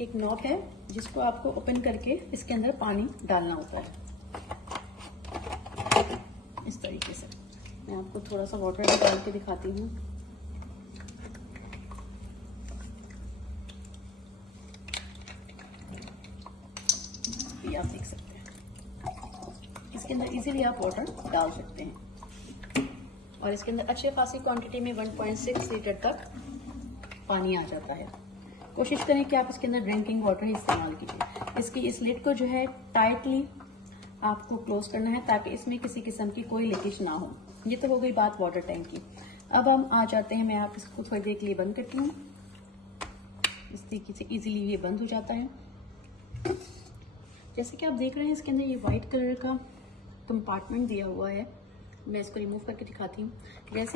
एक नॉब है जिसको आपको ओपन करके इसके अंदर पानी डालना होता है। इस तरीके से मैं आपको थोड़ा सा वाटर भी डाल के दिखाती हूँ। ये आप देख सकते हैं, इसके अंदर इजीली आप वाटर डाल सकते हैं और इसके अंदर अच्छे खासी क्वांटिटी में 1.6 लीटर तक पानी आ जाता है। कोशिश करें कि आप इसके अंदर ड्रिंकिंग वाटर ही इस्तेमाल कीजिए। इसकी इस लिड को जो है टाइटली आपको क्लोज करना है ताकि इसमें किसी किस्म की कोई लीकेज ना हो। ये तो हो गई बात वाटर टैंक की। अब हम आ जाते हैं, मैं आप इसको थोड़ी देर के लिए बंद करती हूँ। इस तरीके से इजीली ये बंद हो जाता है। जैसे कि आप देख रहे हैं इसके अंदर ये वाइट कलर का कंपार्टमेंट दिया हुआ है। मैं इसको रिमूव करके दिखाती हूँ। जैसे